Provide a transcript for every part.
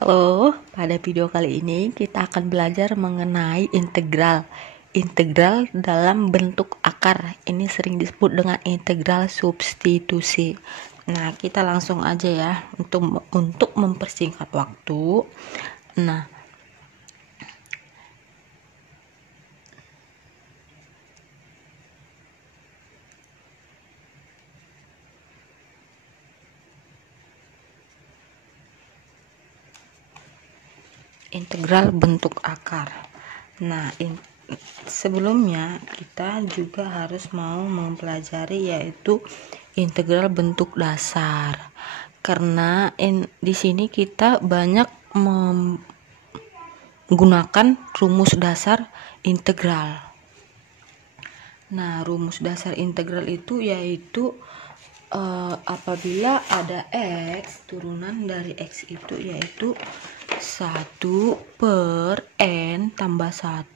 Halo, pada video kali ini kita akan belajar mengenai integral. Integral dalam bentuk akar. Ini sering disebut dengan integral substitusi. Nah, kita langsung aja ya untuk mempersingkat waktu. Nah, integral bentuk akar. Nah, sebelumnya kita juga harus mau mempelajari yaitu integral bentuk dasar. Karena di sini kita banyak menggunakan rumus dasar integral. Nah, rumus dasar integral itu yaitu apabila ada X, turunan dari X itu yaitu 1 per N tambah 1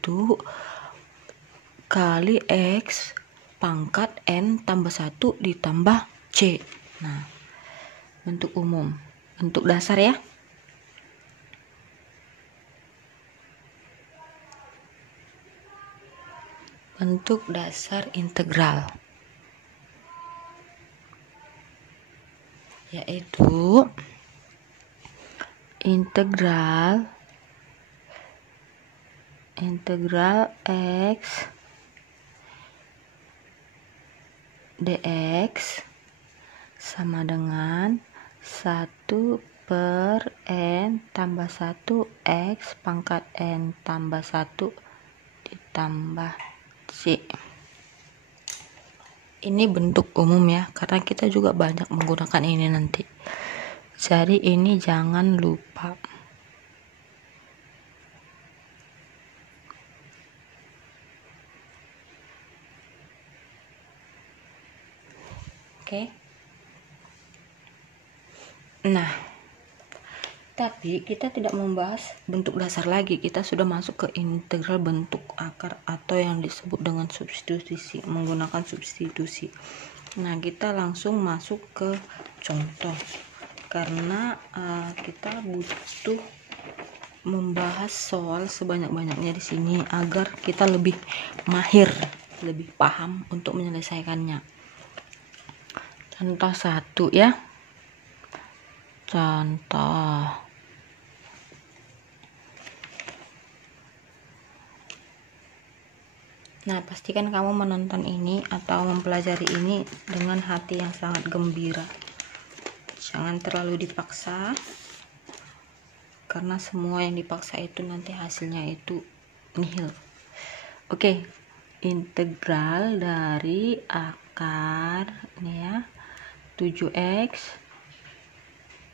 kali X pangkat N tambah 1 ditambah C. Nah, bentuk umum, bentuk dasar ya. Bentuk dasar integral yaitu integral X dx sama dengan 1 per N tambah 1 X pangkat N tambah 1 ditambah C. Ini bentuk umum ya, karena kita juga banyak menggunakan ini nanti. Jadi ini jangan lupa. Oke. Nah, tapi kita tidak membahas bentuk dasar lagi. Kita sudah masuk ke integral bentuk akar atau yang disebut dengan substitusi, menggunakan substitusi. Nah, kita langsung masuk ke contoh. Karena kita butuh membahas soal sebanyak-banyaknya di sini agar kita lebih mahir, lebih paham untuk menyelesaikannya. Contoh 1 ya. Contoh. Nah, pastikan kamu menonton ini atau mempelajari ini dengan hati yang sangat gembira. Jangan terlalu dipaksa, karena semua yang dipaksa itu nanti hasilnya itu nihil. Oke, integral dari akar ini ya 7x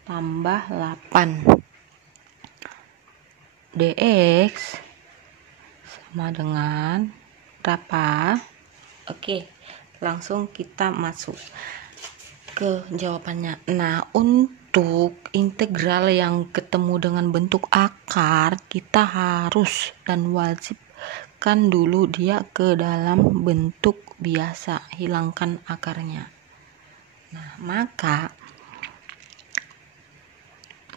tambah 8 dx sama dengan berapa? Oke, langsung kita masuk ke jawabannya. Nah, untuk integral yang ketemu dengan bentuk akar, kita harus dan wajibkan dulu dia ke dalam bentuk biasa, hilangkan akarnya. Nah,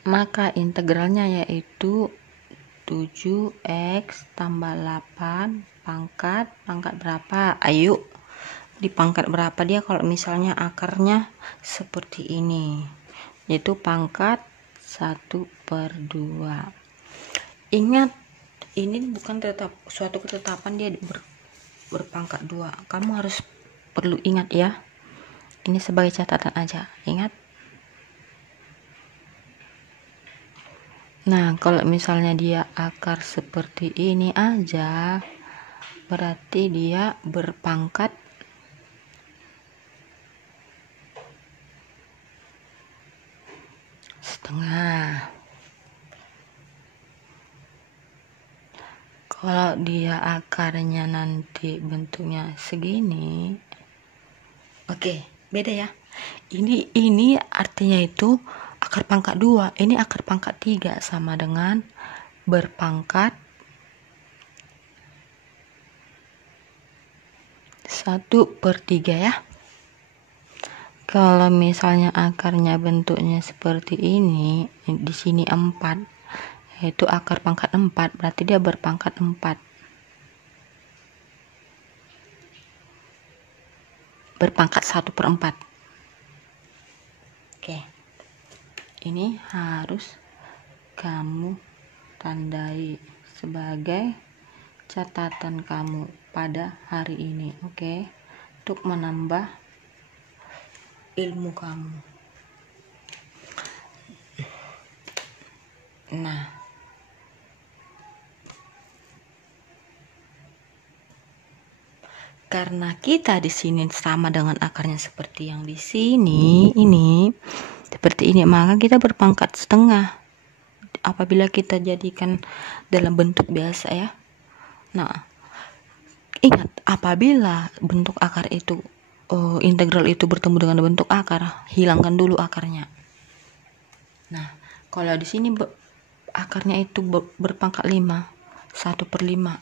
maka integralnya yaitu 7x tambah 8 pangkat berapa? Ayo, di pangkat berapa dia kalau misalnya akarnya seperti ini, yaitu pangkat 1/2. Ingat, ini bukan suatu ketetapan dia berpangkat 2. Kamu harus perlu ingat ya, ini sebagai catatan aja, ingat. Nah, kalau misalnya dia akar seperti ini aja, berarti dia berpangkat setengah. Kalau dia akarnya nanti bentuknya segini, oke, beda ya. Ini artinya itu akar pangkat 2, ini akar pangkat 3 sama dengan berpangkat 1/3 ya. Kalau misalnya akarnya bentuknya seperti ini, di sini 4, yaitu akar pangkat 4, berarti dia berpangkat 4. Berpangkat 1/4. Oke. Ini harus kamu tandai sebagai catatan kamu pada hari ini, oke? Untuk menambah ilmu kamu. Nah, karena kita di sini sama dengan akarnya seperti yang di sini, seperti ini, maka kita berpangkat setengah apabila kita jadikan dalam bentuk biasa ya. Nah, ingat, apabila bentuk akar itu integral itu bertemu dengan bentuk akar, hilangkan dulu akarnya. Nah, kalau di sini akarnya itu berpangkat 5, 1/5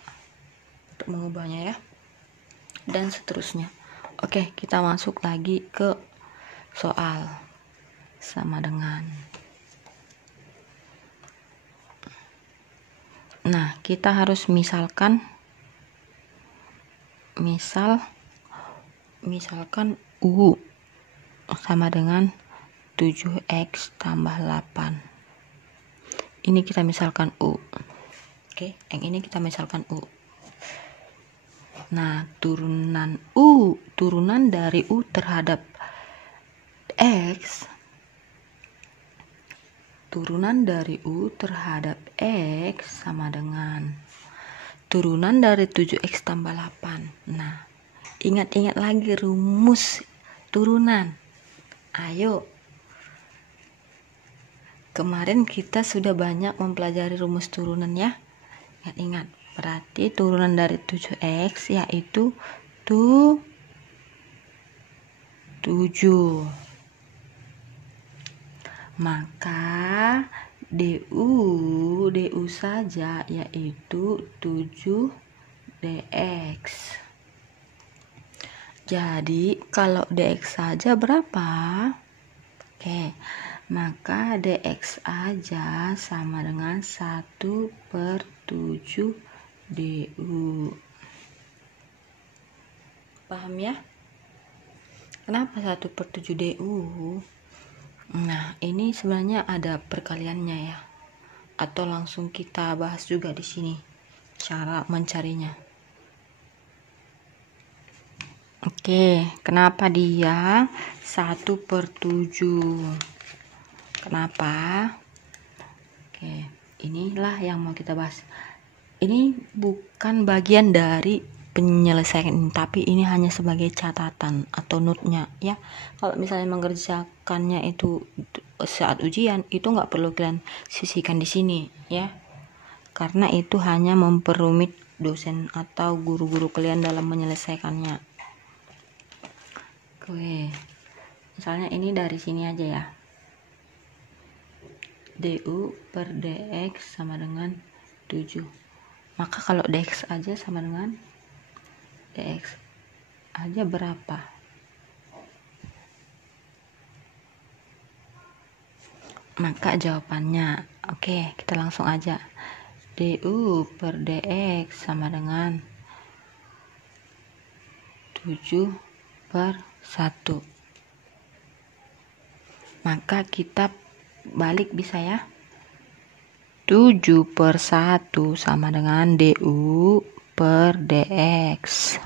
untuk mengubahnya ya, dan seterusnya. Oke, kita masuk lagi ke soal sama dengan. Nah, kita harus misalkan U sama dengan 7x tambah 8. Ini kita misalkan U. Oke, yang ini kita misalkan U. Nah, turunan dari U terhadap X, turunan dari U terhadap X sama dengan turunan dari 7x tambah 8. Nah, ingat-ingat lagi rumus turunan. Ayo. Kemarin kita sudah banyak mempelajari rumus turunan ya. Ingat-ingat. Berarti turunan dari 7x yaitu 7. Maka du saja yaitu 7 dx. Jadi kalau dx saja berapa? Oke, maka dx aja sama dengan 1/7 du. Paham ya? Kenapa 1/7 du? Nah, ini sebenarnya ada perkaliannya ya. Atau langsung kita bahas juga di sini cara mencarinya. Oke, kenapa dia 1/7? Kenapa? Oke, inilah yang mau kita bahas. Ini bukan bagian dari penyelesaian, tapi ini hanya sebagai catatan atau note-nya ya. Kalau misalnya mengerjakannya itu saat ujian, itu nggak perlu kalian sisihkan di sini ya, karena itu hanya memperumit dosen atau guru-guru kalian dalam menyelesaikannya. Oke, misalnya ini dari sini aja ya, du per dx sama dengan 7. Maka kalau dx aja sama dengan dx aja berapa? Maka jawabannya, oke, kita langsung aja. Du per dx sama dengan 7/1. Maka kita balik bisa ya. 7/1 sama dengan du per dx.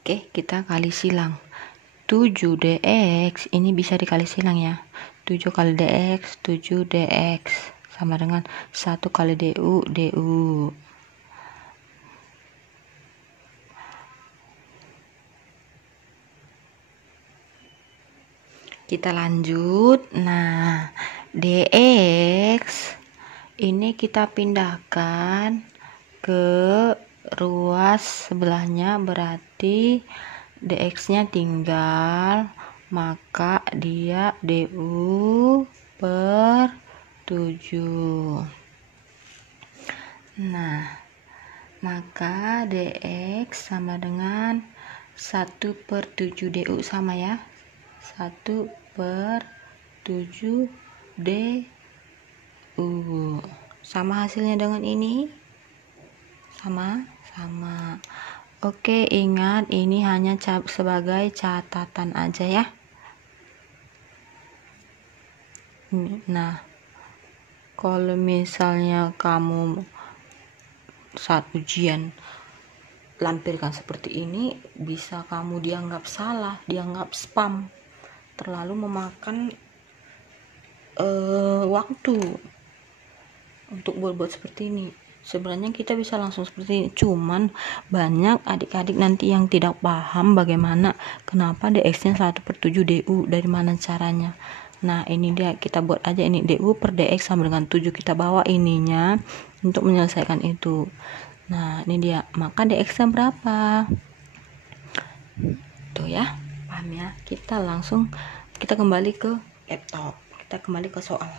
Oke, kita kali silang. 7 dx ini bisa dikali silang ya. 7 kali dx 7 dx sama dengan 1 kali du. Kita lanjut. Nah, dx ini kita pindahkan ke ruas sebelahnya, berarti dx-nya tinggal, maka dia du per 7. Nah, maka dx sama dengan 1/7 du sama ya, 1/7 7DU. Sama hasilnya dengan ini? Sama. Oke, ingat ini hanya sebagai catatan aja ya. Nah, kalau misalnya kamu saat ujian lampirkan seperti ini, bisa kamu dianggap salah, dianggap spam, terlalu memakan waktu untuk buat seperti ini. Sebenarnya kita bisa langsung seperti ini, cuman banyak adik-adik nanti yang tidak paham bagaimana kenapa dx-nya 1/7 du, dari mana caranya. Nah, ini dia, kita buat aja ini du per dx sama dengan 7, kita bawa ininya untuk menyelesaikan itu. Nah, ini dia, maka dx-nya berapa tuh ya, paham ya. Kita kembali ke laptop, kita kembali ke soal.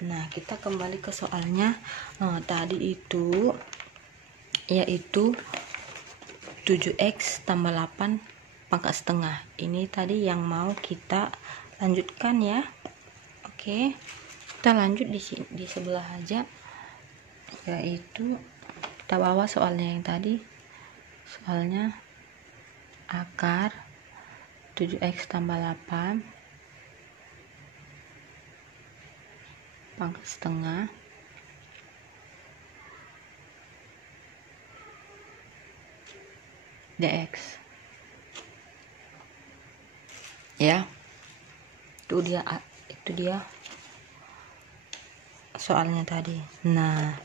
Nah, kita kembali ke soalnya. Tadi itu yaitu 7x tambah 8 pangkat setengah. Ini tadi yang mau kita lanjutkan ya. Oke, kita lanjut di sebelah aja, yaitu kita bawa soalnya yang tadi. Soalnya akar 7x tambah 8 pangkat setengah dx ya. Itu dia soalnya tadi. Nah,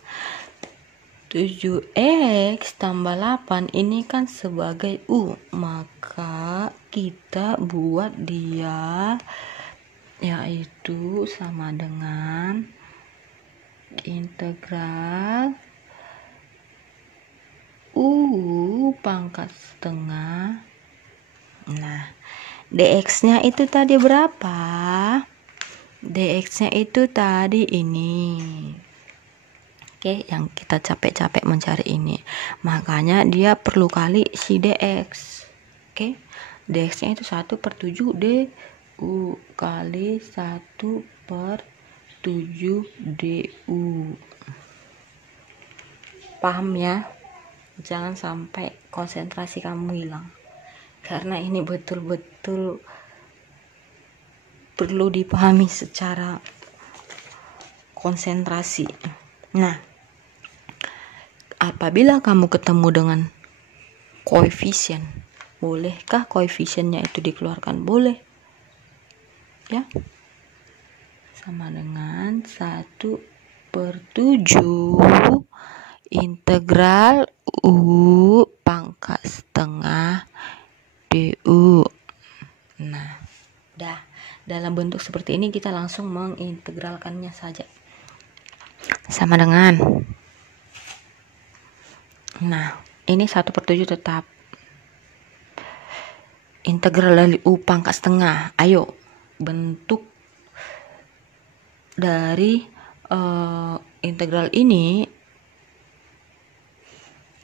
7x tambah 8 ini kan sebagai u, maka kita buat dia yaitu sama dengan integral u pangkat setengah. Nah, dx-nya itu tadi berapa? Dx-nya itu tadi ini. Oke, yang kita capek-capek mencari ini, makanya dia perlu kali si dx. Oke, dx-nya itu 1/7 du kali 1/7 du. Paham ya? Jangan sampai konsentrasi kamu hilang, karena ini betul-betul perlu dipahami secara konsentrasi. Nah, apabila kamu ketemu dengan koefisien, bolehkah koefisiennya itu dikeluarkan? Boleh ya, sama dengan 1/7 integral u pangkat setengah du. Nah, dalam bentuk seperti ini kita langsung mengintegralkannya saja, sama dengan, nah ini 1/7 tetap integral dari u pangkat setengah. Ayo, bentuk dari integral ini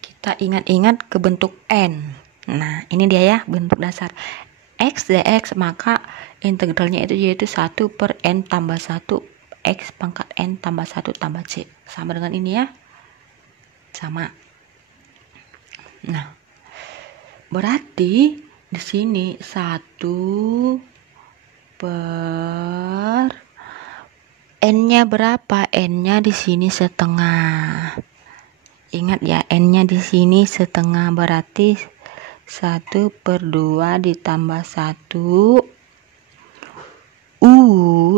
kita ingat-ingat ke bentuk n. Nah, ini dia ya, bentuk dasar x dx, maka integralnya itu yaitu 1/n tambah 1 x pangkat n tambah 1 tambah c, sama dengan ini ya, sama. Nah, berarti di sini 1/n nya berapa? N-nya di sini setengah. Ingat ya, N-nya di sini setengah, berarti 1/2 ditambah 1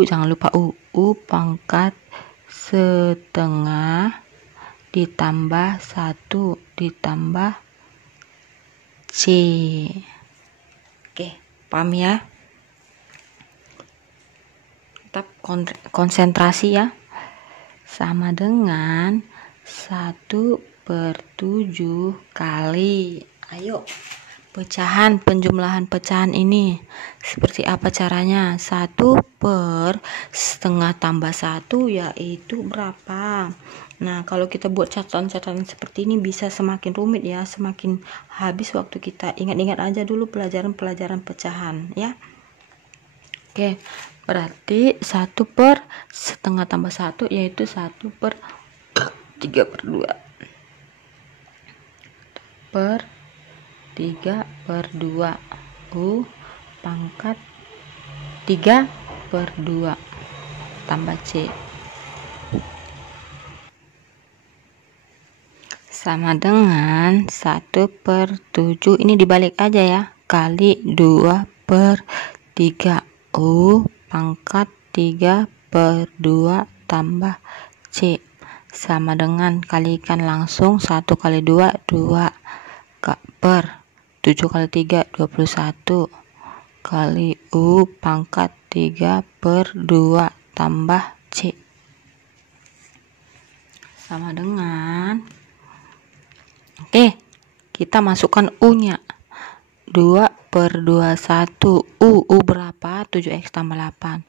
jangan lupa u pangkat setengah ditambah 1 ditambah c. Oke, paham ya? Tetap konsentrasi ya. Sama dengan 1/7 kali, ayo penjumlahan pecahan ini seperti apa caranya? 1/setengah tambah 1 yaitu berapa? Nah, kalau kita buat catatan-catatan seperti ini bisa semakin rumit ya, semakin habis waktu kita. Ingat-ingat aja dulu pelajaran-pelajaran pecahan ya. Oke, Berarti 1/1 tambah 1 yaitu 1/3/2 per 3/2 U pangkat 3/2 tambah C sama dengan 1/7. Ini dibalik aja ya, kali 2/3 U pangkat 3/2 tambah C sama dengan, kalikan langsung, 1 kali 2 2 per 7 kali 3 21 kali U pangkat 3/2 tambah C sama dengan, oke, kita masukkan U nya 2/21 U berapa? 7x tambah 8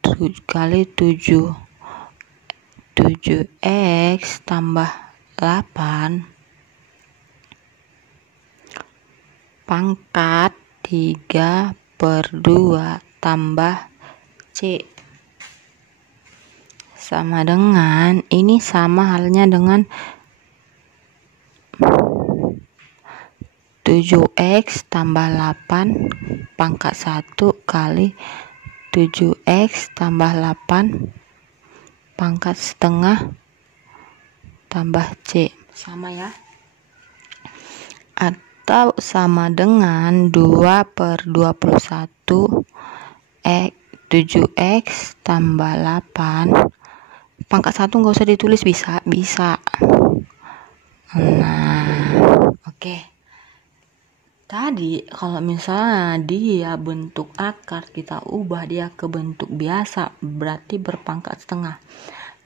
7 kali 7 7x tambah 8 pangkat 3/2 tambah C sama dengan, ini sama halnya dengan 7x tambah 8 pangkat 1 kali 7x tambah 8 pangkat setengah tambah C sama ya, atau sama dengan 2/21 7x tambah 8 pangkat 1 nggak usah ditulis, bisa. Nah, oke. Tadi kalau misalnya dia bentuk akar, kita ubah dia ke bentuk biasa, berarti berpangkat setengah.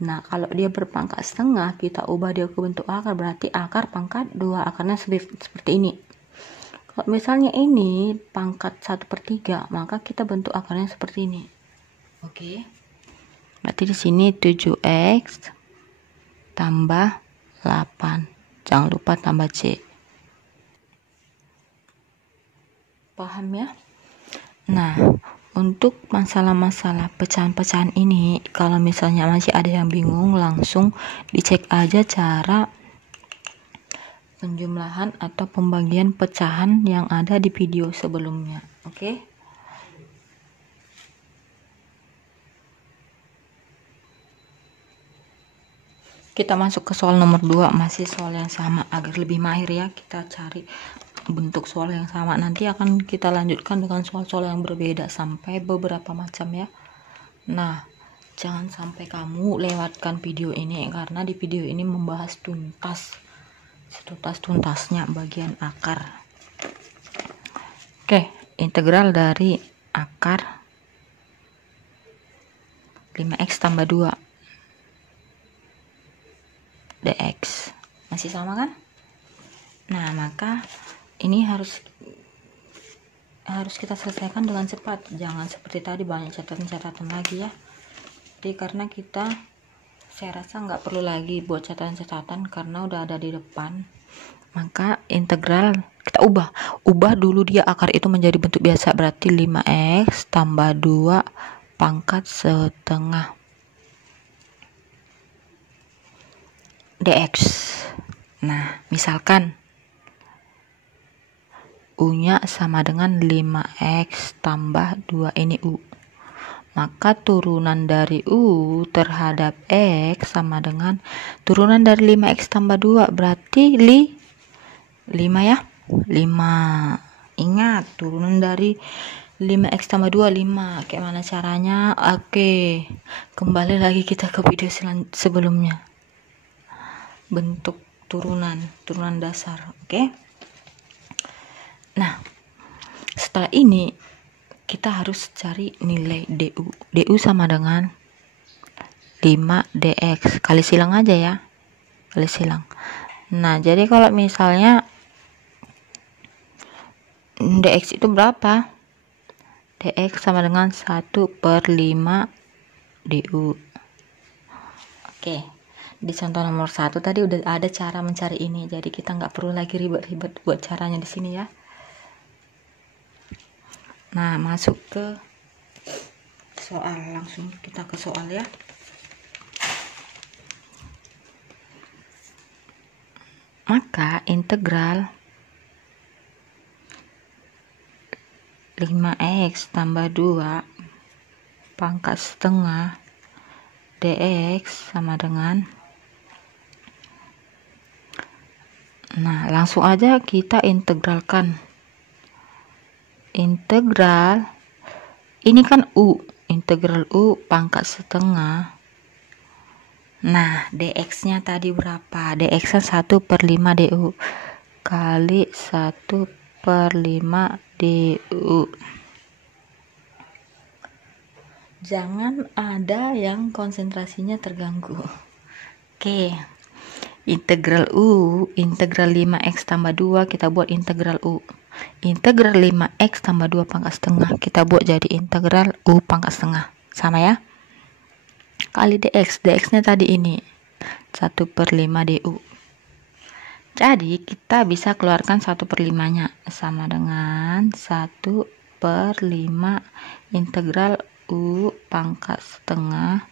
Nah, kalau dia berpangkat setengah, kita ubah dia ke bentuk akar, berarti akar pangkat 2, akarnya seperti ini. Kalau misalnya ini pangkat 1/3, maka kita bentuk akarnya seperti ini. Oke. Berarti di sini 7x tambah 8. Jangan lupa tambah C. Paham ya? Nah, untuk masalah-masalah pecahan-pecahan ini, kalau misalnya masih ada yang bingung, langsung dicek aja cara penjumlahan atau pembagian pecahan yang ada di video sebelumnya. Oke? Kita masuk ke soal nomor 2, masih soal yang sama. Agar lebih mahir ya, kita cari bentuk soal yang sama. Nanti akan kita lanjutkan dengan soal-soal yang berbeda sampai beberapa macam ya. Nah, jangan sampai kamu lewatkan video ini, karena di video ini membahas setuntas-tuntasnya bagian akar. Oke, integral dari akar 5x tambah 2 dx masih sama kan? Nah, maka ini harus kita selesaikan dengan cepat, jangan seperti tadi banyak catatan-catatan lagi ya. Jadi karena saya rasa nggak perlu lagi buat catatan-catatan karena udah ada di depan, maka integral kita ubah dulu dia akar itu menjadi bentuk biasa, berarti 5x tambah 2 pangkat setengah dx. Nah, misalkan U-nya sama dengan 5x tambah 2, ini U. Maka turunan dari U terhadap X sama dengan turunan dari 5x tambah 2, berarti 5 ya. 5. Ingat, turunan dari 5x tambah 2, 5. Kayak mana caranya? Oke, kembali lagi kita ke video sebelumnya. Bentuk turunan dasar. Oke. Nah, setelah ini kita harus cari nilai DU. DU sama dengan 5 dx. Kali silang aja ya. Kali silang. Nah, jadi kalau misalnya dx itu berapa? Dx sama dengan 1/5 DU. Oke. Di contoh nomor 1 tadi udah ada cara mencari ini, jadi kita nggak perlu lagi ribet-ribet buat caranya di sini ya. Nah, masuk ke soal. Langsung kita ke soal ya. Maka integral 5x tambah 2 pangkat setengah dx sama dengan, nah langsung aja kita integralkan. Integral ini kan u, integral u pangkat setengah. Nah dx nya tadi berapa? Dx nya 1/5 du kali 1/5 du. Jangan ada yang konsentrasinya terganggu. Oke, integral u, integral 5x tambah 2 kita buat integral u. Integral 5x tambah 2 pangkat setengah kita buat jadi integral u pangkat setengah. Sama ya. Kali dx, dx nya tadi ini 1/5 du. Jadi kita bisa keluarkan 1/5 nya sama dengan 1/5 integral u pangkat setengah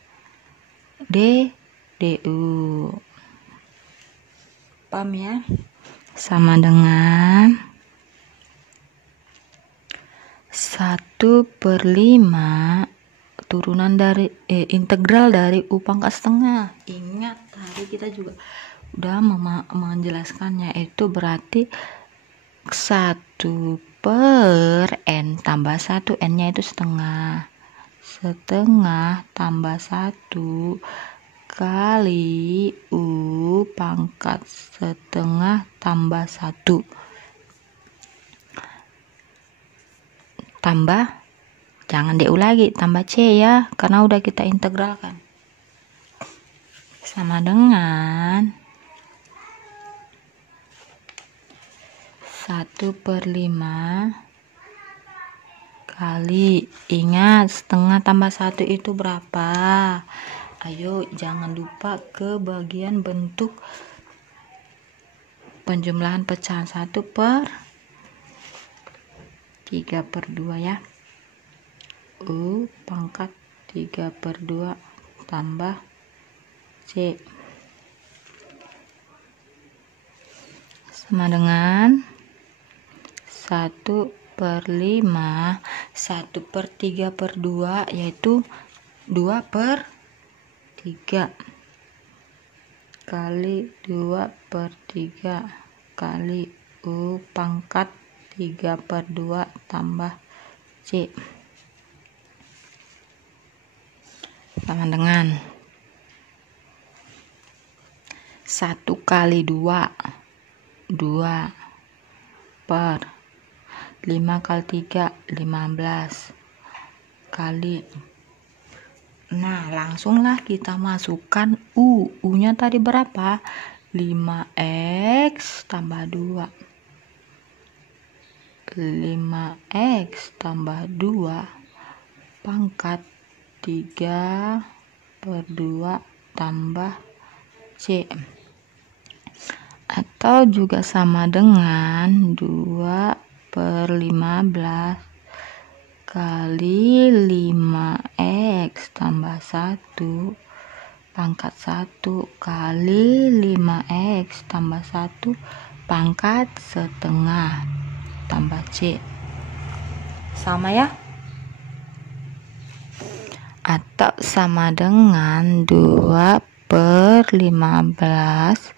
du. Paham ya? Sama dengan 1/5 turunan dari integral dari u pangkat setengah. Ingat tadi kita juga udah menjelaskannya, itu berarti 1/n tambah 1, n nya itu setengah tambah 1 kali u pangkat setengah tambah 1 tambah, jangan du lagi, tambah c ya, karena udah kita integralkan, sama dengan 1/5 kali, ingat setengah tambah 1 itu berapa? Ayo jangan lupa ke bagian bentuk penjumlahan pecahan 1/3/2 ya. U pangkat 3/2 tambah C sama dengan 1/5 1/3/2 yaitu 2/3 kali 2/3 kali u pangkat 3/2 tambah c sama dengan 1 kali 2 per 5 kali 3 15 kali, nah langsunglah kita masukkan u nya tadi berapa? 5x tambah 2 5x tambah 2 pangkat 3/2 tambah c, atau juga sama dengan 2/15 kali 5x tambah 1 pangkat 1 kali 5x tambah 1 pangkat setengah tambah c, sama ya, atau sama dengan 2/15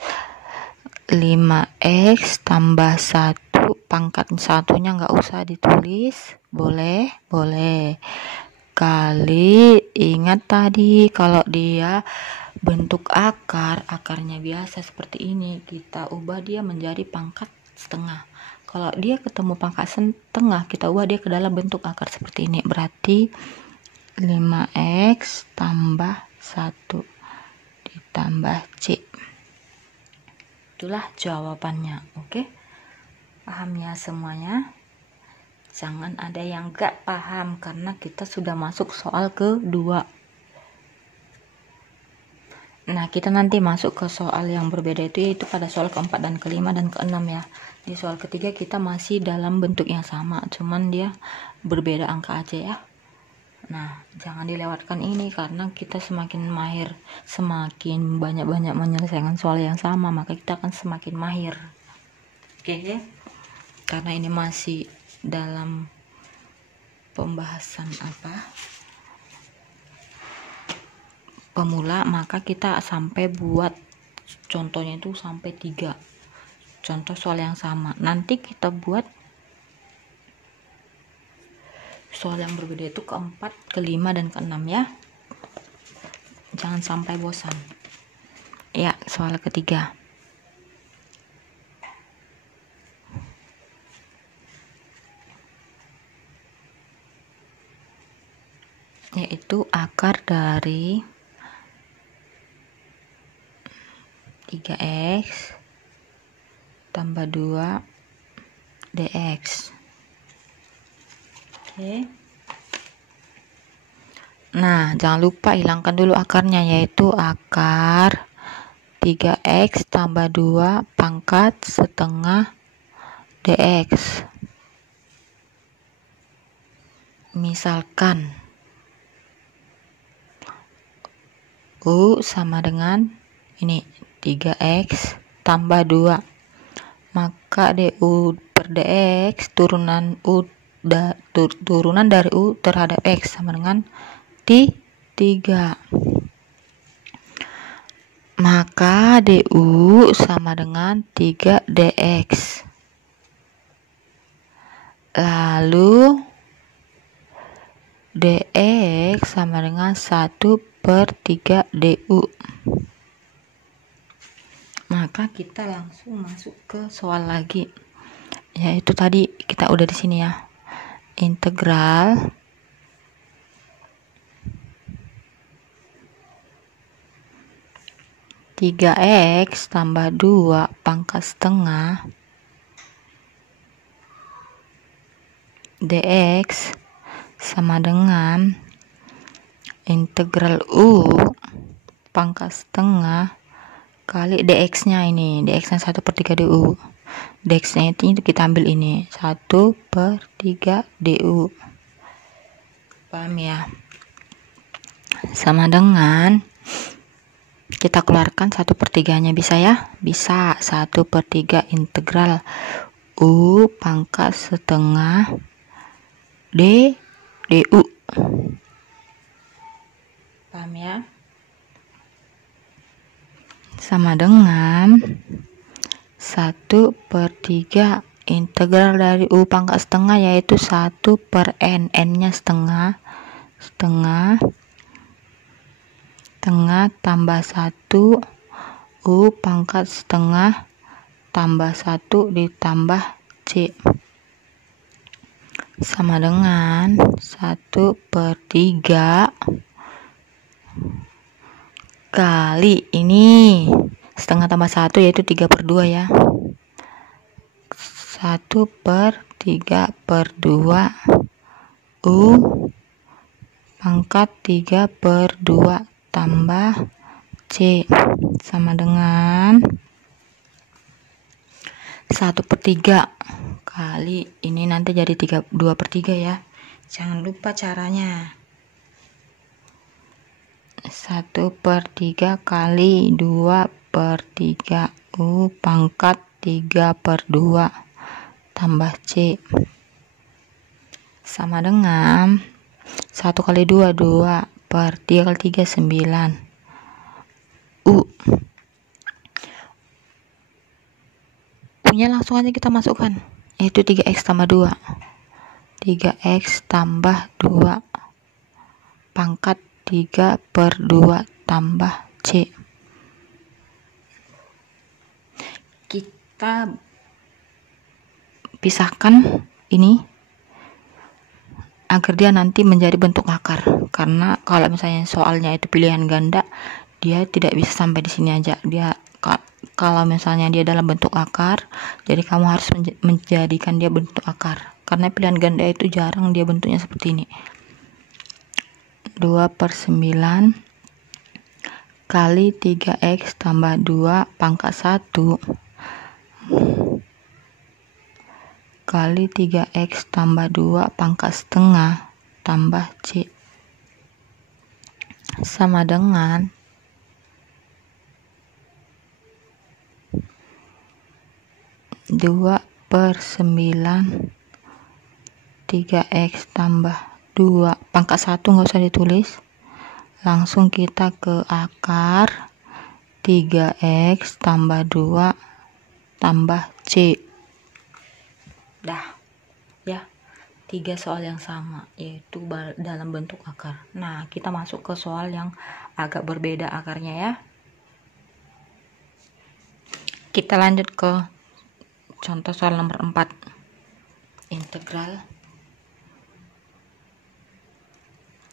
5x tambah 1 pangkat satunya nggak usah ditulis, boleh kali, ingat tadi kalau dia bentuk akarnya biasa seperti ini, kita ubah dia menjadi pangkat setengah. Kalau dia ketemu pangkat setengah, kita ubah dia ke dalam bentuk akar seperti ini, berarti 5x tambah 1 ditambah c. Itulah jawabannya. Oke, paham ya semuanya? Jangan ada yang gak paham karena kita sudah masuk soal kedua. Nah, kita nanti masuk ke soal yang berbeda, yaitu pada soal keempat dan kelima dan keenam ya. Di soal ketiga kita masih dalam bentuk yang sama, cuman dia berbeda angka aja ya. Nah, jangan dilewatkan ini karena kita semakin mahir, semakin banyak-banyak menyelesaikan soal yang sama, maka kita akan semakin mahir. Oke. Karena ini masih dalam pembahasan pemula, maka kita sampai buat contohnya itu sampai 3 contoh soal yang sama. Nanti kita buat soal yang berbeda itu ke-4, ke-5, dan ke-6 ya. Jangan sampai bosan. Ya, soal ketiga. Yaitu akar dari 3x tambah 2 dx. Oke. Nah, jangan lupa hilangkan dulu akarnya, yaitu akar 3x tambah 2 pangkat setengah dx. Misalkan U sama dengan ini 3x tambah 2, maka du per dx turunan dari u terhadap x sama dengan 3. Maka du sama dengan 3 dx. Lalu dx sama dengan 1/3 du. Maka kita langsung masuk ke soal lagi, yaitu tadi kita udah di sini ya. Integral tiga x tambah 2 pangkat setengah dx sama dengan integral u pangkat setengah kali dx nya ini, dx nya 1/3 du. Dx nya itu kita ambil ini 1/3 du. Paham ya? Sama dengan kita keluarkan 1/3 nya, bisa ya? Bisa. 1/3 integral u pangkat setengah du. Paham ya? Sama dengan 1/3 integral dari u pangkat setengah, yaitu 1/n, n-nya setengah tambah 1 u pangkat setengah tambah 1 ditambah c sama dengan 1/3 kali ini setengah tambah 1 yaitu 3/2 ya. 1/3/2 u pangkat 3/2 tambah c sama dengan 1/3 kali ini nanti jadi 2/3 ya. Jangan lupa caranya. 1/3 kali 2/3 u pangkat 3/2 tambah c sama dengan 1 kali 2 2/3 kali 3 9 u. U-nya langsung aja kita masukkan, yaitu 3x tambah 2 3x tambah 2 pangkat 3/2 tambah c. Kita pisahkan ini agar dia nanti menjadi bentuk akar, karena kalau misalnya soalnya itu pilihan ganda, dia tidak bisa sampai di sini aja. Dia kalau misalnya dia dalam bentuk akar, jadi kamu harus menjadikan dia bentuk akar, karena pilihan ganda itu jarang dia bentuknya seperti ini. 2/9 kali 3x tambah 2 pangkat 1 kali 3x tambah 2 pangkat setengah tambah c sama dengan 2/9 3x tambah 2 pangkat 1 nggak usah ditulis, langsung kita ke akar 3x tambah 2 tambah c. Dah ya, 3 soal yang sama yaitu dalam bentuk akar. Nah, kita masuk ke soal yang agak berbeda akarnya ya. Kita lanjut ke contoh soal nomor 4.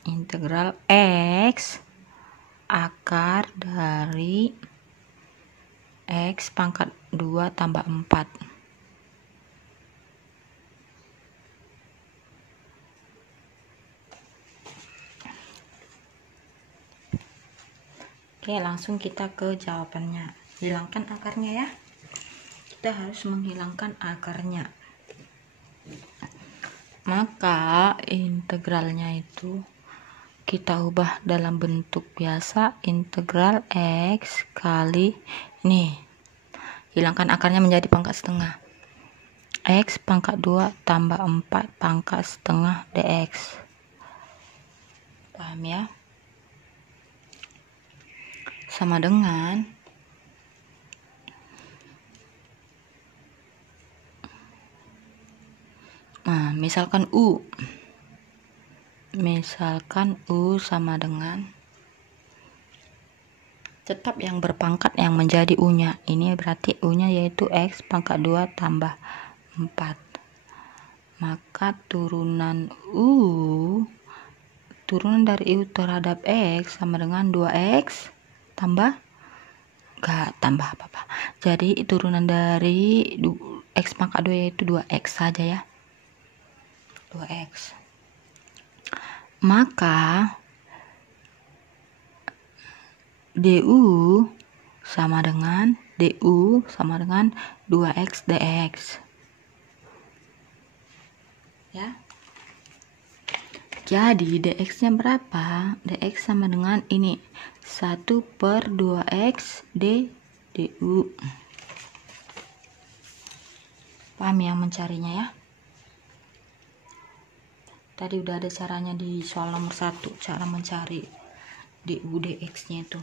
Integral x akar dari x pangkat 2 tambah 4. Oke, langsung kita ke jawabannya. Hilangkan akarnya ya. Kita harus menghilangkan akarnya. Maka integralnya itu kita ubah dalam bentuk biasa, integral x kali ini. Hilangkan akarnya menjadi pangkat setengah. X pangkat 2 tambah 4 pangkat setengah dx. Paham ya? Sama dengan misalkan U sama dengan tetap yang berpangkat yang menjadi U-nya. Ini berarti U-nya yaitu X pangkat 2 tambah 4. Maka turunan dari U terhadap X sama dengan 2X tambah apa-apa. Jadi turunan dari X pangkat 2 yaitu 2X saja ya. 2X. Maka DU sama dengan 2x dx ya. Jadi dx nya berapa? Dx sama dengan ini 1/2x du. Paham ya mencarinya ya? Tadi udah ada caranya di soal nomor 1, cara mencari du dx nya itu.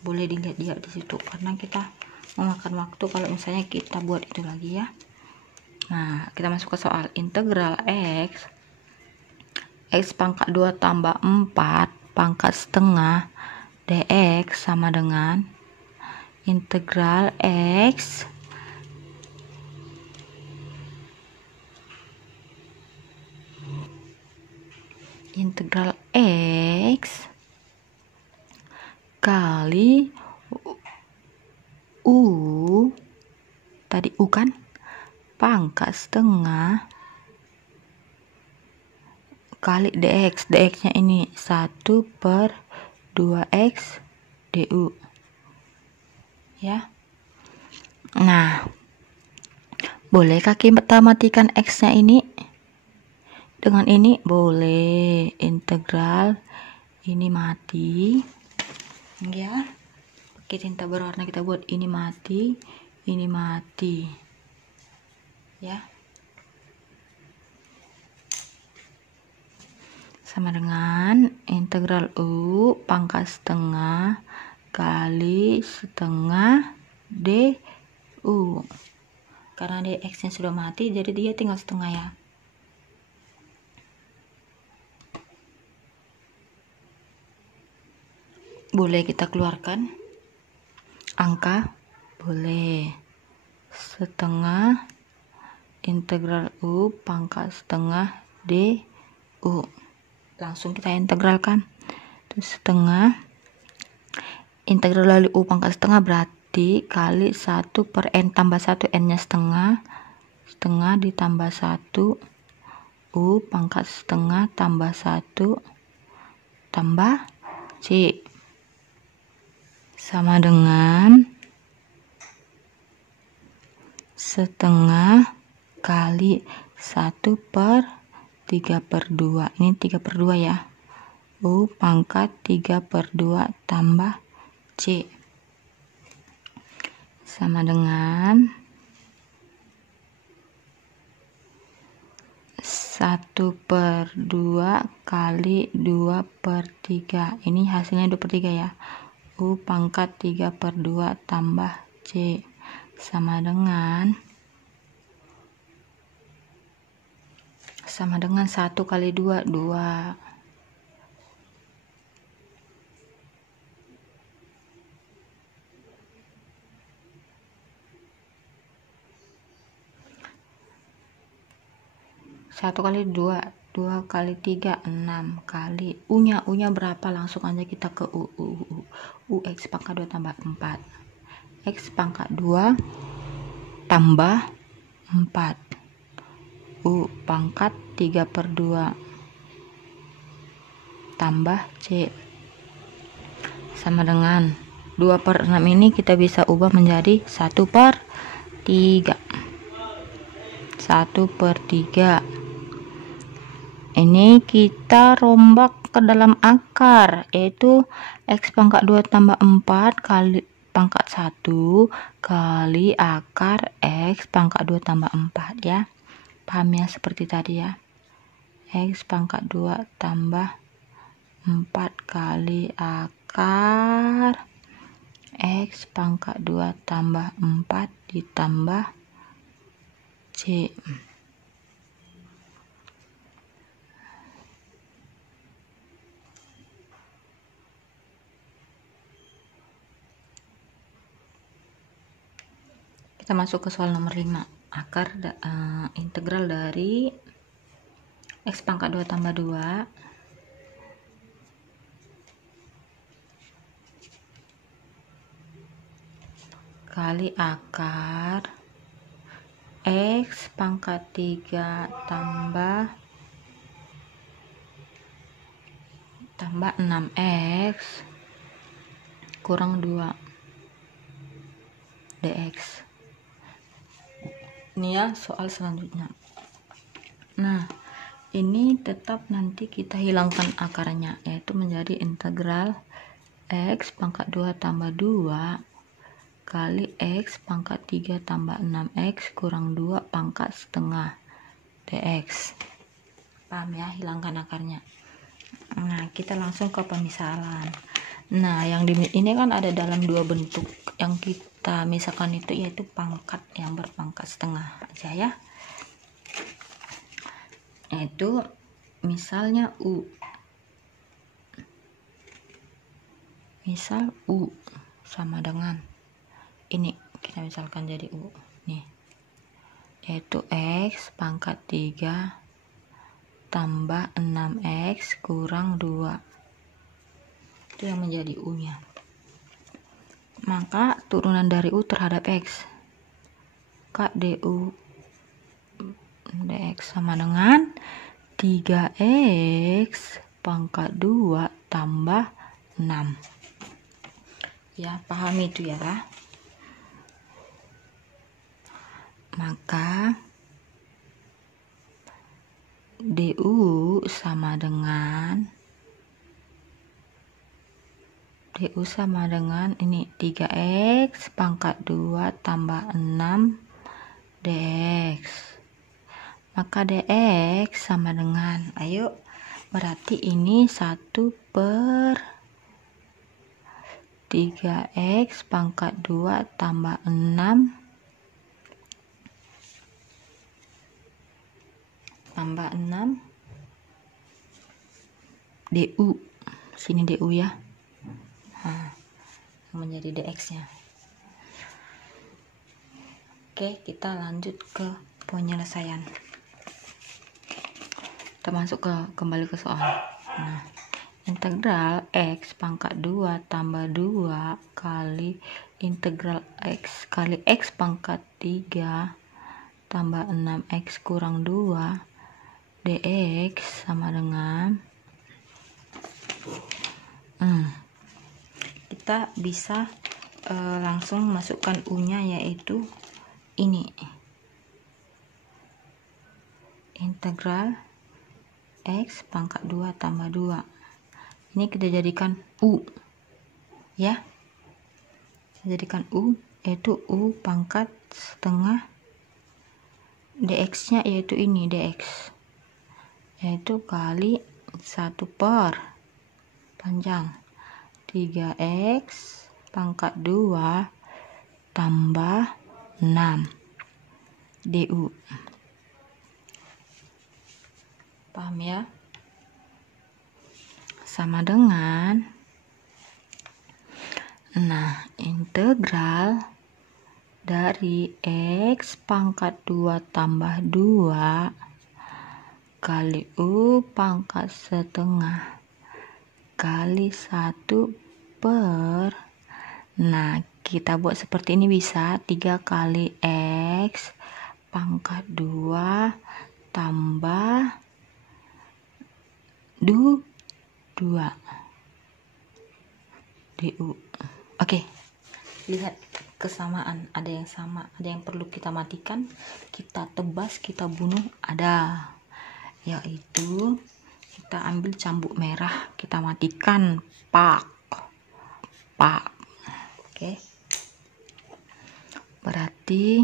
Boleh dilihat di situ karena kita memakan waktu kalau misalnya kita buat itu lagi ya. Nah, kita masuk ke soal integral x pangkat 2 tambah 4 pangkat setengah dx sama dengan integral x kali U, tadi U kan, pangkat setengah kali dx nya ini 1/2x du ya. Nah, bolehkah kita matikan x nya ini dengan ini? Boleh. Integral ini mati ya, pakai tinta berwarna kita buat ini mati ya, sama dengan integral U pangkat setengah kali setengah du. Karena dx nya sudah mati jadi dia tinggal setengah ya. Boleh kita keluarkan angka? Boleh. Setengah integral U pangkat setengah du. Langsung kita integralkan. Terus setengah integral dari U pangkat setengah berarti kali 1/n tambah 1, n nya setengah ditambah 1 U pangkat setengah tambah 1 tambah C sama dengan setengah kali 1/3/2. Ini 3/2 ya. U pangkat 3/2 tambah C sama dengan 1/2 kali 2/3. Ini hasilnya 2/3 ya. U pangkat 3/2 tambah C sama dengan 1 kali 2, 2. Satu kali 2, 2 kali 3, 6 kali U-nya berapa? Langsung aja kita ke U X pangkat 2 tambah 4. X pangkat 2 tambah 4. U pangkat 3/2 tambah C sama dengan 2/6. Ini kita bisa ubah menjadi 1/3. 1/3. Ini kita rombak ke dalam akar, yaitu X pangkat 2 tambah 4 kali pangkat 1 kali akar X pangkat 2 tambah 4 ya. Paham ya, seperti tadi ya. X pangkat 2 tambah 4 kali akar X pangkat 2 tambah 4 ditambah C. Kita masuk ke soal nomor 5. Akar integral dari X pangkat 2 tambah 2 kali akar X pangkat 3 tambah 6X kurang 2 dx. Ini ya soal selanjutnya. Nah, ini tetap nanti kita hilangkan akarnya, yaitu menjadi integral X pangkat 2 tambah 2 kali X pangkat 3 tambah 6X kurang 2 pangkat setengah dx. Paham ya, hilangkan akarnya. Nah, kita langsung ke pemisalan. Nah, yang ini kan ada dalam dua bentuk. Yang kita misalkan itu yaitu pangkat yang berpangkat setengah aja ya. Yaitu misalnya U. Misal U sama dengan ini, kita misalkan jadi U nih, yaitu X pangkat 3 tambah 6X kurang 2. Itu yang menjadi U nya. Maka turunan dari U terhadap X, K du dx sama dengan 3X pangkat 2 tambah 6. Ya, paham itu ya. Maka du sama dengan ini 3X pangkat 2 tambah 6 dx. Maka dx sama dengan, ayo, berarti ini 1/3X pangkat 2 tambah 6 tambah 6 du. Sini du ya. Nah, menjadi dx nya. Oke, kita lanjut ke penyelesaian. Kita masuk kembali ke soal. Nah, integral X pangkat 2 tambah 2 kali integral X kali X pangkat 3 tambah 6X kurang 2 dx sama dengan kita bisa langsung masukkan U nya, yaitu ini integral X pangkat 2 tambah 2 Ini kita jadikan U ya, jadikan U, yaitu U pangkat setengah dx nya yaitu ini dx, yaitu kali 1 per panjang 3x pangkat 2 tambah 6 du. Paham ya? Sama dengan, nah, integral dari x pangkat 2 tambah 2 kali u pangkat setengah kali 1 per, nah kita buat seperti ini bisa 3 kali x pangkat 2 tambah 2 du. Oke, lihat kesamaan, ada yang sama, ada yang perlu kita matikan, kita tebas, kita bunuh, ada, yaitu kita ambil cambuk merah, kita matikan, pak. Oke, berarti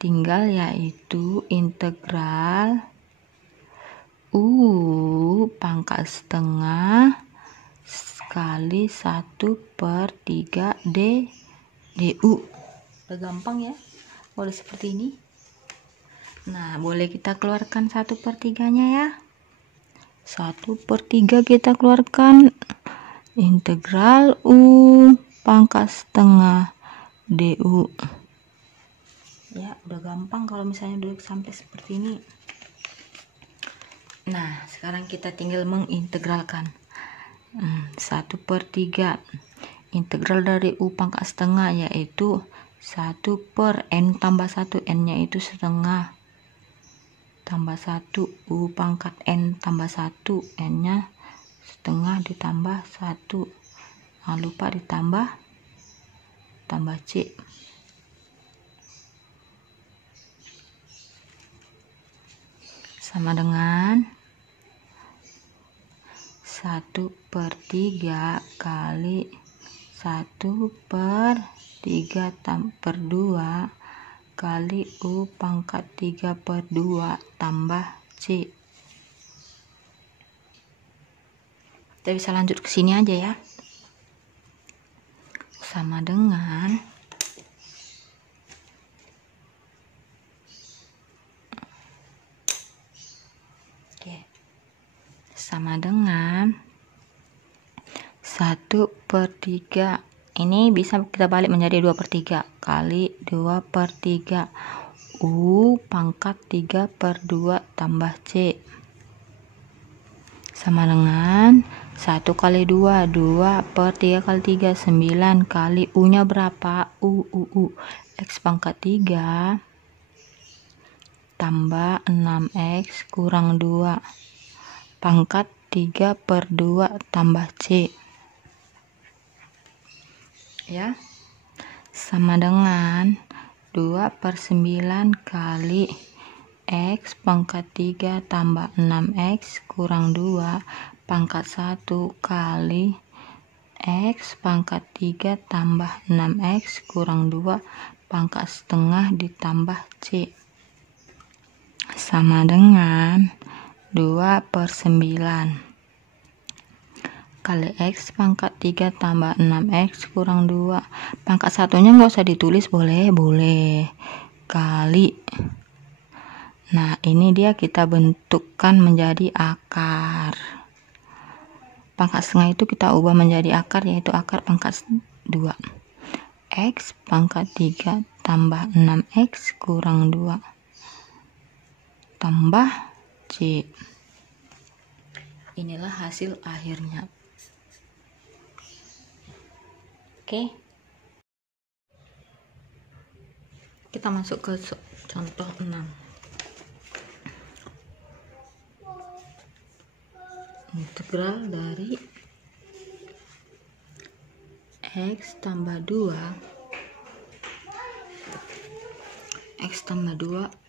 tinggal yaitu integral U pangkat setengah kali 1 per 3 du. Udah gampang ya, boleh seperti ini. Nah, boleh kita keluarkan 1 per 3 nya ya. 1 per 3 kita keluarkan, integral U pangkat setengah du. Ya, udah gampang kalau misalnya duduk sampai seperti ini. Nah, sekarang kita tinggal mengintegralkan. 1 per 3 integral dari U pangkat setengah yaitu 1 per n tambah 1, n nya itu setengah, tambah 1 U pangkat n tambah 1, n nya setengah ditambah 1, jangan lupa ditambah C. Sama dengan 1 per 3 kali 1 per 3 per 2 kali U pangkat 3 per 2 tambah C. Kita bisa lanjut ke sini aja ya. Sama dengan sama dengan 1 per 3, ini bisa kita balik menjadi 2 per 3 kali 2 per 3 U pangkat 3 per 2 tambah C, sama dengan 1 kali 2 per 3 kali 3 9 kali U nya berapa, U X pangkat 3 tambah 6X kurang 2 pangkat 3 per 2 tambah C ya, sama dengan 2 per 9 kali X pangkat 3 tambah 6X kurang 2 pangkat 1 kali X pangkat 3 tambah 6X kurang 2 pangkat setengah ditambah C, sama dengan 2 per 9 kali X pangkat 3 tambah 6X kurang 2 pangkat satunya nggak usah ditulis, boleh kali, nah ini dia kita bentukkan menjadi akar. Pangkat setengah itu kita ubah menjadi akar, yaitu akar pangkat 2 X pangkat 3 tambah 6X kurang 2 tambah C. Inilah hasil akhirnya. Oke, kita masuk ke contoh 6. Integral dari X tambah 2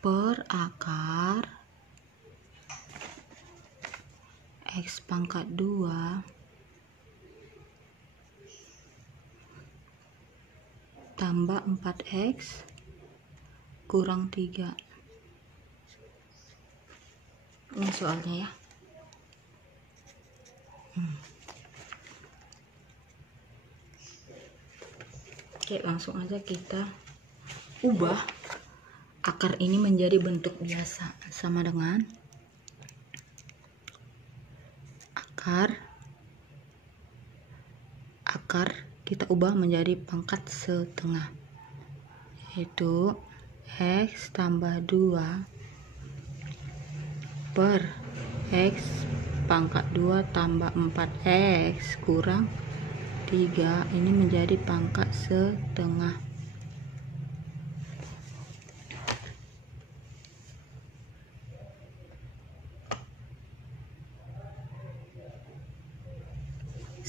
per akar X pangkat 2 tambah 4x kurang 3. Ini soalnya ya. Oke, langsung aja kita ubah akar ini menjadi bentuk biasa, sama dengan akar kita ubah menjadi pangkat setengah, yaitu x tambah 2 per x pangkat 2 tambah 4x kurang 3. Ini menjadi pangkat setengah.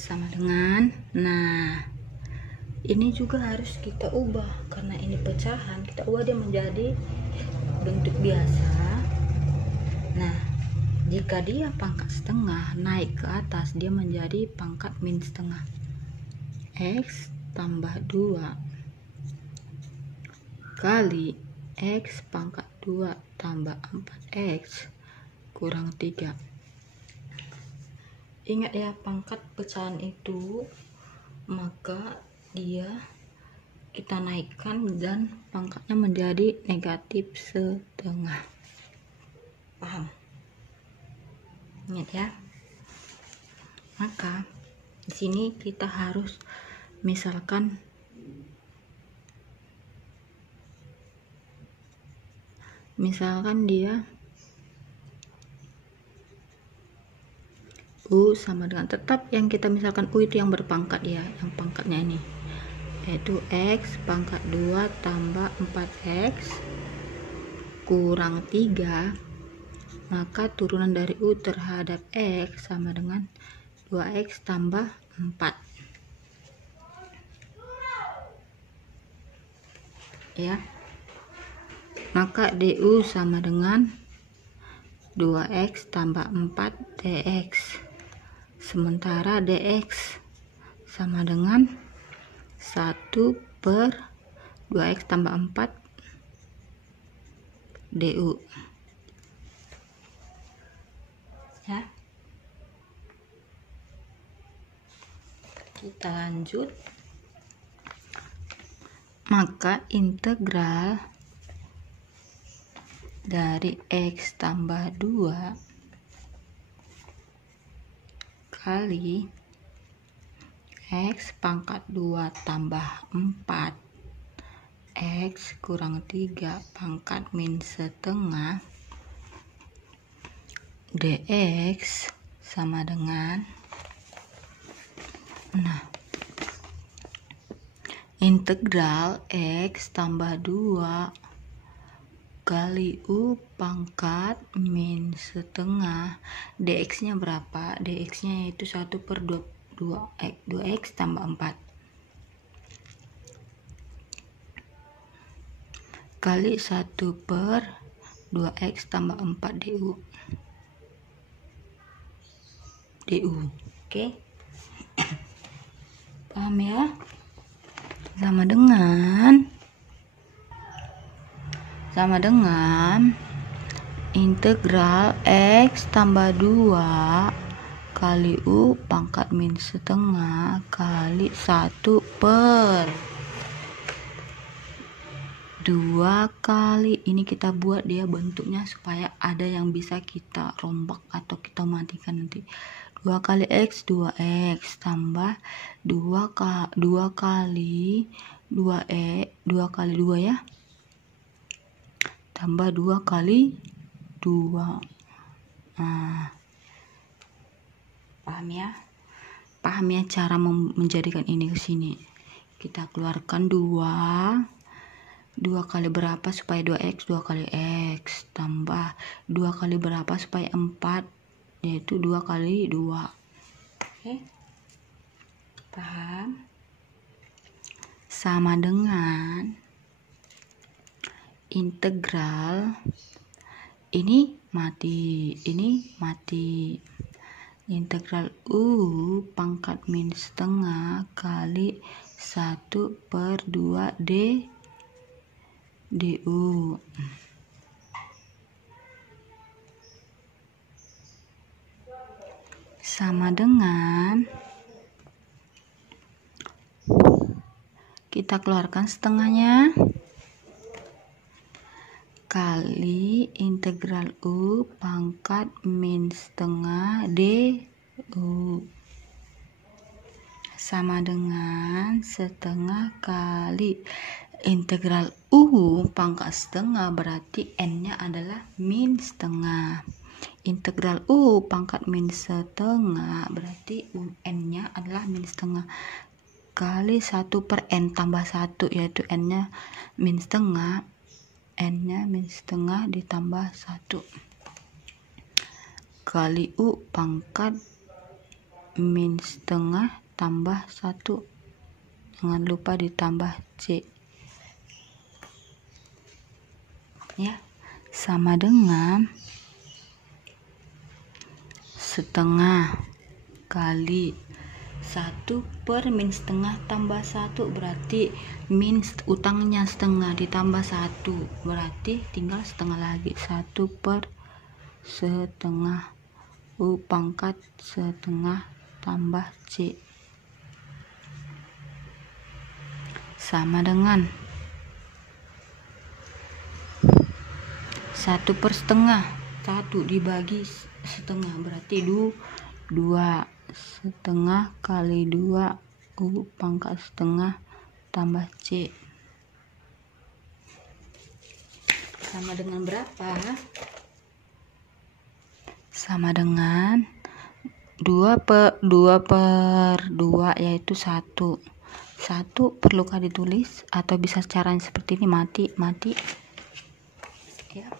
Sama dengan, nah ini juga harus kita ubah karena ini pecahan, kita ubah dia menjadi bentuk biasa. Nah, jika dia pangkat setengah naik ke atas, dia menjadi pangkat min setengah. X tambah 2 kali x pangkat 2 tambah 4x kurang 3. Ingat ya, pangkat pecahan itu maka dia kita naikkan dan pangkatnya menjadi negatif setengah. Paham? Ingat ya. Maka di sini kita harus misalkan dia U sama dengan, tetap yang kita misalkan U itu yang berpangkat ya, yang pangkatnya ini, yaitu X pangkat 2 tambah 4X kurang 3. Maka turunan dari U terhadap X sama dengan 2X tambah 4 ya. Maka DU sama dengan 2X tambah 4 DX. Sementara DX sama dengan 1 per 2X tambah 4 DU ya. Kita lanjut. Maka integral dari X tambah 2 kali X pangkat 2 tambah 4 X kurang 3 pangkat min setengah dx sama dengan, nah, integral X tambah 2 kali U pangkat min setengah dx nya berapa? Dx nya yaitu 1 per 2x tambah 4 kali 1 per 2x tambah 4 du. Oke. Paham ya? Sama dengan integral X tambah 2 kali U pangkat min setengah kali 1 per 2 kali, ini kita buat dia bentuknya supaya ada yang bisa kita rombak atau kita matikan nanti. 2 kali X 2X tambah 2 kali 2 ya, tambah 2 kali 2. Nah, paham ya cara menjadikan ini ke sini. Kita keluarkan 2 kali berapa supaya 2x, 2 kali x tambah 2 kali berapa supaya 4, yaitu 2 kali 2. Oke, paham? Sama dengan integral ini mati Integral U pangkat min setengah kali 1/2 du sama dengan, kita keluarkan setengahnya, kali integral U pangkat min setengah du sama dengan setengah kali integral U pangkat setengah, berarti n-nya adalah min setengah. Integral U pangkat min setengah berarti n-nya adalah min setengah kali 1/n tambah 1, yaitu n-nya min setengah, n-nya min setengah ditambah 1 kali U pangkat min setengah tambah 1, jangan lupa ditambah C ya, sama dengan setengah kali 1/min setengah tambah 1, berarti min utangnya setengah ditambah 1, berarti tinggal setengah lagi, 1/setengah U pangkat setengah tambah C sama dengan 1/setengah, 1 dibagi setengah berarti 2, setengah kali 2 U pangkat setengah tambah C sama dengan berapa? Sama dengan 2/2 yaitu 1 perlukah ditulis atau bisa caranya seperti ini, mati ya.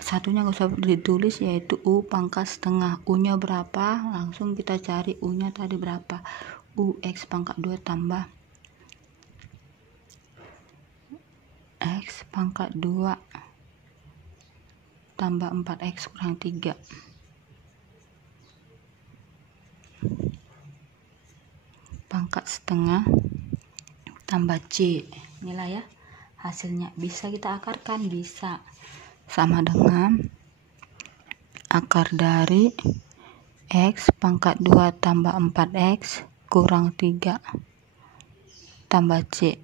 Satunya nggak usah ditulis, yaitu U pangkat setengah. U nya berapa, langsung kita cari U nya tadi berapa, U X pangkat 2 tambah X pangkat 2 tambah 4X kurang 3 pangkat setengah tambah C. Inilah ya hasilnya, bisa kita akarkan, bisa, sama dengan akar dari X pangkat 2 tambah 4X kurang 3 tambah C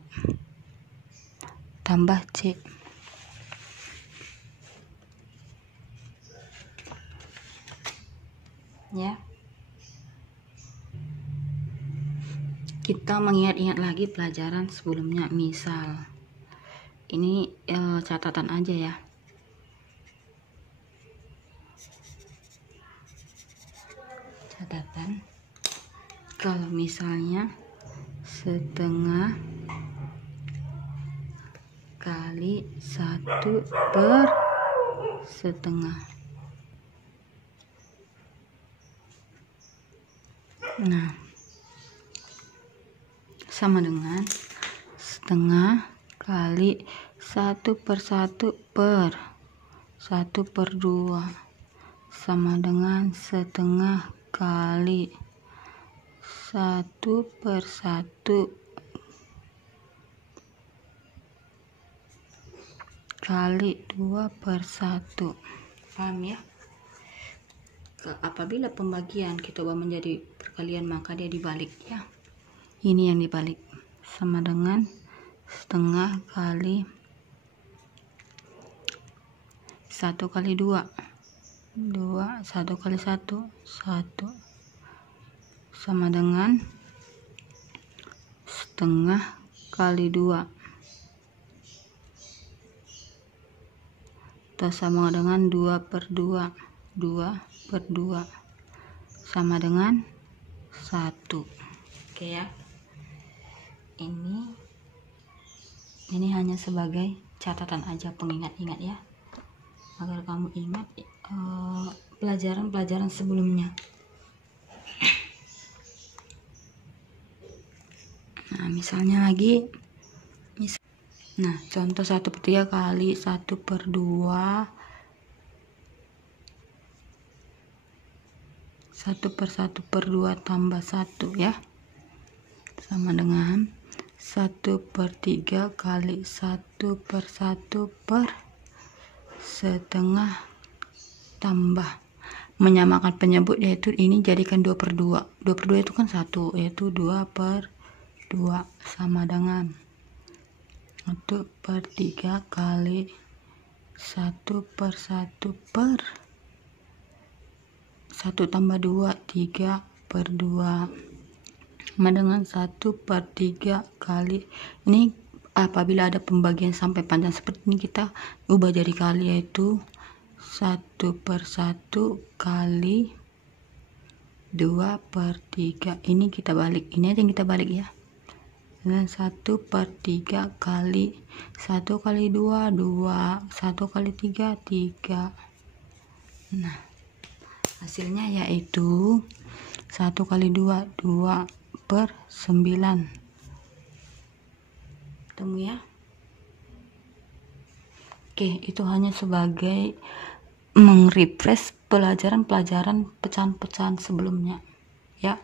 ya. Kita mengingat-ingat lagi pelajaran sebelumnya, misal ini catatan aja ya, catatan kalau misalnya setengah kali 1/setengah, nah sama dengan setengah kali 1/1/1/2 sama dengan setengah kali 1/1 kali 2/1. Paham ya? Apabila pembagian kita ubah menjadi perkalian, maka dia dibalik ya. Ini yang dibalik, sama dengan setengah kali 1/2, 1/1 sama dengan setengah kali 2 atau sama dengan 2/2 sama dengan 1. Oke ya, ini hanya sebagai catatan aja, pengingat-ingat ya, agar kamu ingat pelajaran-pelajaran sebelumnya. Nah misalnya lagi, nah contoh 1/3 kali 1/2 1/1/2 tambah 1 ya, sama dengan 1/3 kali 1/1/1 tambah menyamakan penyebut, yaitu ini jadikan 2/2. 2/2 itu kan 1, yaitu 2/2 sama dengan 1/3 kali 1/1 tambah 2, 3/2 sama dengan 1/3 kali, ini apabila ada pembagian sampai panjang seperti ini kita ubah jadi kali, yaitu 1/1 kali 2/3. Ini kita balik, ini aja yang kita balik ya, dan 1/3 kali 1 kali 2 2, 1 kali 3 3. Nah hasilnya yaitu 1 kali 2 2/9. Ketemu ya. Oke, itu hanya sebagai mengrefresh pelajaran-pelajaran pecahan-pecahan sebelumnya ya.